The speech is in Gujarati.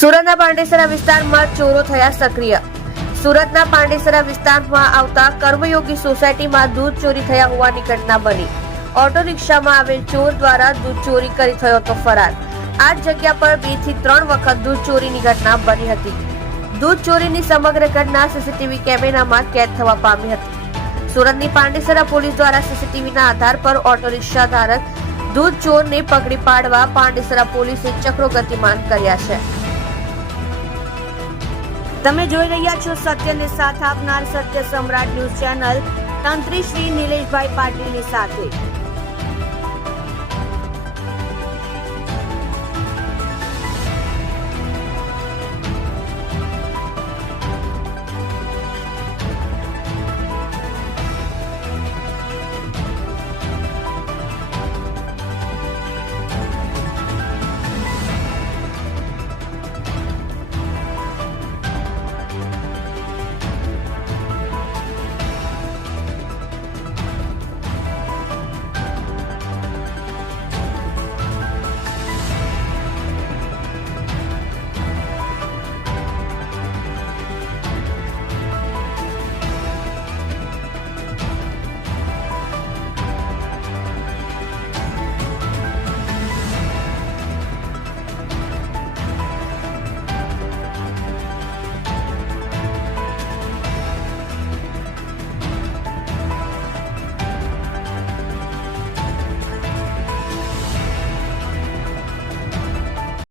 સુરતના પાંડેસરા વિસ્તારમાં ચોરો થયા સક્રિય। સુરતના પાંડેસરા વિસ્તારમાં આવતા કર્મયોગી સોસાયટીમાં દૂધ ચોરી થયા હોવાની ઘટના બની। ઓટો રિક્ષામાં આવેલ ચોર દ્વારા દૂધ ચોરી કરી થયો તો ફરાર। આ જગ્યા પર 2 થી 3 વખત દૂધ ચોરીની ઘટના બની હતી। દૂધ ચોરીની સમગ્ર ઘટના સીસીટીવી કેમેરામાં કેદ થવા પામી હતી। સુરતની પાંડેસરા પોલીસ દ્વારા સીસીટીવીના આધાર પર ઓટો રિક્ષા ધારક દૂધ ચોરને પકડી પાડવા પાંડેસરા પોલીસે ચક્રો ગતિમાન કર્યા છે। તમે જોઈ રહ્યા છો સત્યને સાથ આપનાર સત્ય સમ્રાટ ન્યૂઝ ચેનલ તંત્રી શ્રી નિલેશભાઈ પાટીલની સાથે।